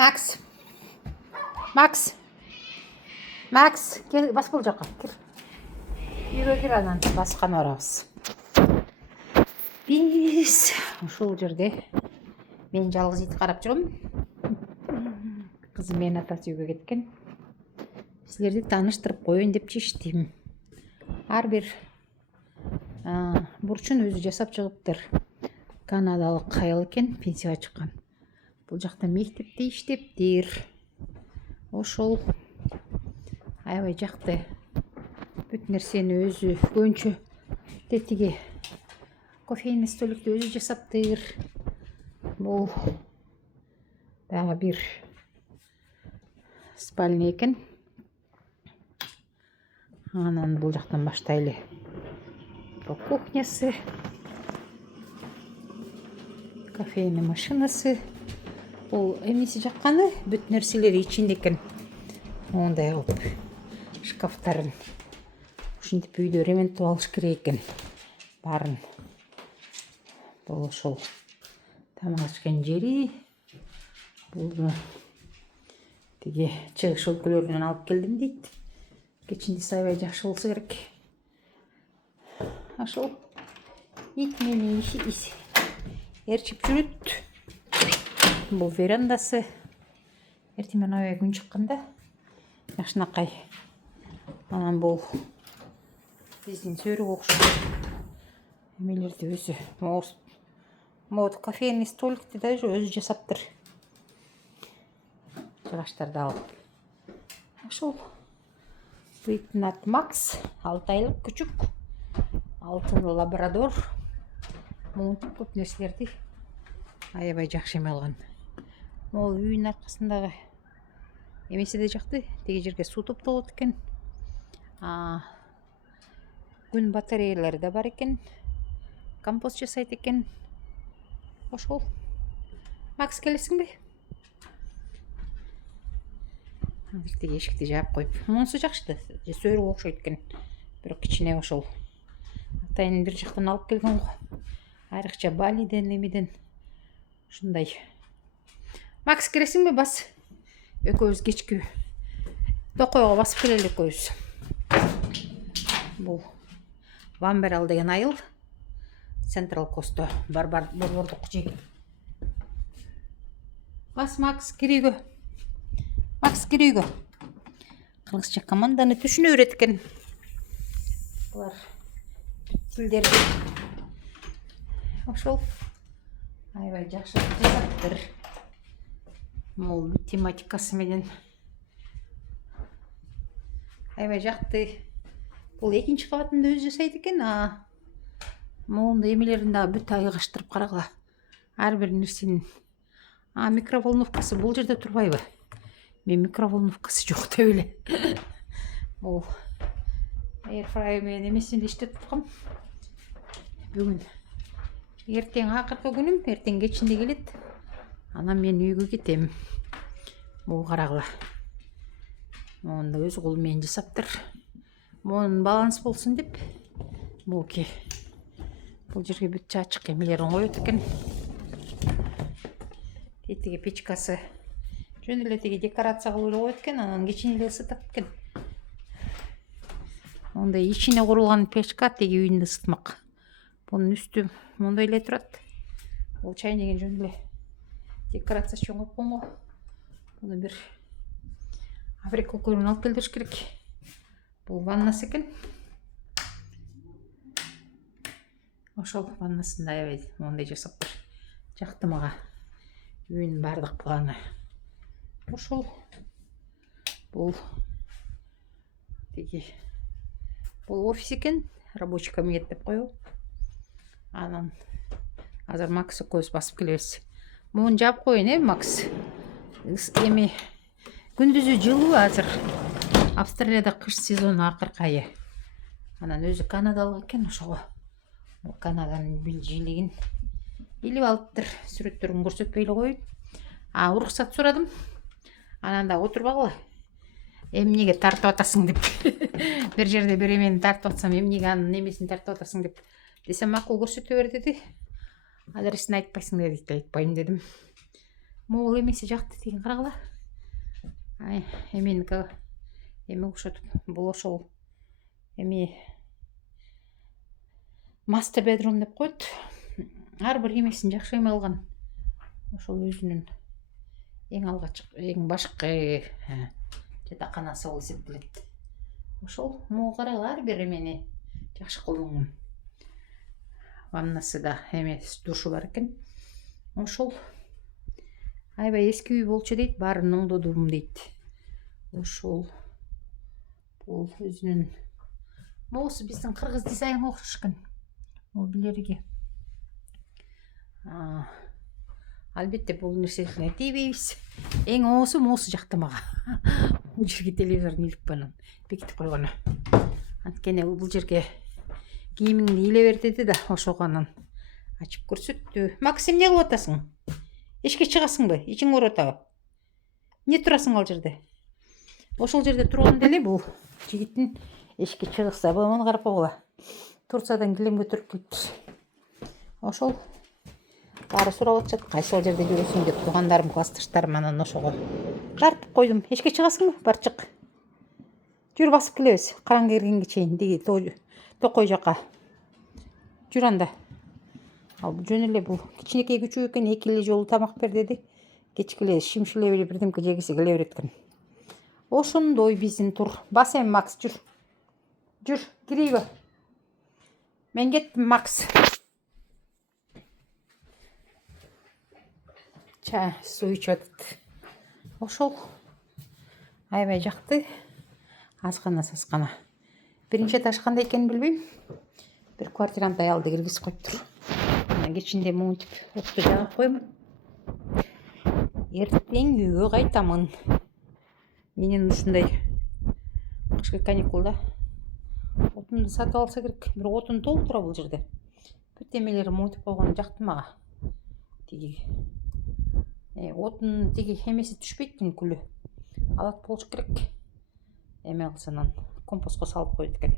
Макс. Макс. Макс. Кел, бас бұл жаққа. Кел. Үйге кел, анан басқан барабыз. Біз ушул жерде мен жалғыз ит қарап жүрмін. Қызым мен атасы үйге кеткен. Сіздерді таныштырып қойын деп шештім. Ар бир бурчун өзү жасап чыгыптыр. Канадалык аял экен, пенсияга чыккан. Бул жакта мектепте иштептир. Ошол аябай жакты. Бүт нерсени өзү көңчө тетиги кофейный столикти өзү жасаптыр. Бул дагы бир спальня экен. Анан бул жактан баштайлы. Бул кухнясы, кофейный машинасы. Бул эмеси жакканы бүт нерселери ичинде экен. Мондай кылып шкафтарын ушинтип үйдө ремонттоп алыш керек экен. Барын. Бул ошол тамак ичкен жери. Бул тиги чыгыш өлкөлөрүнөн алып келдим дейт. Кечинде аябай жакшы болсо керек. Ошол ит мени ээрчип жүрөт. Бул верандасы. Эртемен аябай күн чыкканда жакшынакай. Анан бул биздин сөрүгө окшош эмелерди өзү. Могут кофейный столикти да өзү жасаптыр. Жыгаштарды алып. Ошол Иттин аты Макс, 6 айлык күчүк, алтын лабрадор. Монтип көп нерселерди аябай жакшы эме алган. Могул үйүнүн аркасындагы эмеси да жакты. Теги жерге суу топтолот экен. Күн батареялары да бар экен. Компост жасайт экен. Ошол. Макс, келесиңби? Теги эшикти жаап коюп. Монусу жакшы. Сөрүгө окшойт экен. Бирок кичине ошол. Атайын бир жактан алып келген го. Айрыкча Балиден эмеден ушундай. Макс, келесиңби? Бас. Экөөбүз кечки токойго басып келели экөөбүз. Бул Вамберал деген айыл. Централ Косто борбордук жеги. Бас, Макс, кир үйгө. Макс, кир үйгө. Кыргызча команданы түшүнө берет экен. Булар тилдерди ошол аябай жакшы жасаптыр. Могул тематикасы менен аябай жакты. Бул экинчи кабатында өзү жасайт экен. Могунда эмелерин дагы бүт айгаштырып карагыла. Ар бир нерсенин. Микроволновкасы бул жерде турбайбы? Мен микроволновкасы жок деп эле. Бул airfryer менен эмесинде иштеп аткам. Бүгүн эртең акыркы күнүм, эртең кечинде келет. Анан мен үйгө кетем. Бул карагыла. Монда өз колу менен жасаптыр. Монун баланс болсун деп буки. Бул жерге бүт чачык эмелерин коет экен. Тетиги печкасы жөн эле теги декорация кылып эле коет экен, анан кечине эле ысытат экен. Мондай ичине курулган печка теги үйүндү ысытмак. Бунун үстү мондай эле турат. Бул чайнеген жөн эле декорация үчүн коюп койгон го. Буну бир Африка өлкөлөрүнөн алып келдириш керек. Бул ваннасы экен. Ошол ваннасында аябай мондай жасаптыр. Жакты мага. Үйүнүн бардык планы. Ошол. Бул теги бул офис экен, рабочий кабинет деп коебу. Анан азыр Макс экөөбүз басып келебиз. Муну жаап коеюн, Макс. Эми күндүзү жылуу азыр. Австралияда кыш сезону акыркы айы. Анан өзү канадалык экен, ошого бул Канаданын жилигин илип алыптыр. Сүрөттөрүн көрсөтпөй эле коеюн. Уруксат сурадым. Анан да отурбагыла. Эмнеге тартып атасың деп. Бир жерде бир эмени тартып атсам, эмнеге анын эмесин тартып атасың деп десем, макул көрсөтө бер деди. Адресин айтпайсың дейт. Айтпайм дедим. могул эмеси жакты деген карагыла. Эменики эме окшотуп бул ошол эми master bedroom деп коет. Ар бир эмесин жакшы эме алган. Ошол өзүнүн эң алгач эң башкы жатаканасы болуп эсептелет. Ошол могу карагыла, ар бир эмени жакшы колдонгон. Ваннасы да эме душу бар экен. Ошол аябай эски үй болчу дейт, баарын оңдодум дейт. Ошол бул өзүнүн могусу биздин кыргыз дизайнга окшош экен. Ол билериги. Албетте бул нерселерге тийбейбиз. Эң оосу жакта мага. Бул жерге телевизордун илип банан бекитип койгону. Анткени бул жерге кийимиңди иле бер деди да, ошого анан ачып көрсөттү. Максим, эмне кылып атасың? Эшикке чыгасыңбы? Ичиң ооруп атабы? Эмне турасың ал жерде? Ошол жерде турганда эле бул жигиттин эшикке чыгса, баманы карап койгула. Турцадан килем көтөрүп келиптир. Ошол баары сурап атышат, кайсыл жерде жүрөсүң деп, туугандарым, классташтарым, анан ошого тартып койдум. Эшикке чыгасыңбы? Бар чык. Жүр, басып келебиз. Караңгы киргенге чейин диги токой жака. Жүр анда. Ал жөн эле бул кичинекей күчү экен, 2 эле жолу тамак бер деди. Кечке эле шимшилеп эле бирдемке жегиси келе берет экен. Ошондой биздин тур. Бас эми, Макс, жүр. Жүр, кирейби? Мен кеттим, Макс. Суу ичип атат. Ошол аябай жакты. Азгана саскана. Биринчи этаж кандай экенин билбейм. Бир квартирант аялды киргизип коюптур. Анан кечинде монтип отту жагып коймун. Эртең үйгө кайтамын. Менин ушундай кышкы каникулда отунду сатып алса керек. Бир отун толтура бул жерде. Бүт эмелери монтип койгону жакты мага. Тиги отун тиги эмеси түшпөйт экен, күлү. Алат болуш керек. Эме кылса анан компостко салып коет экен.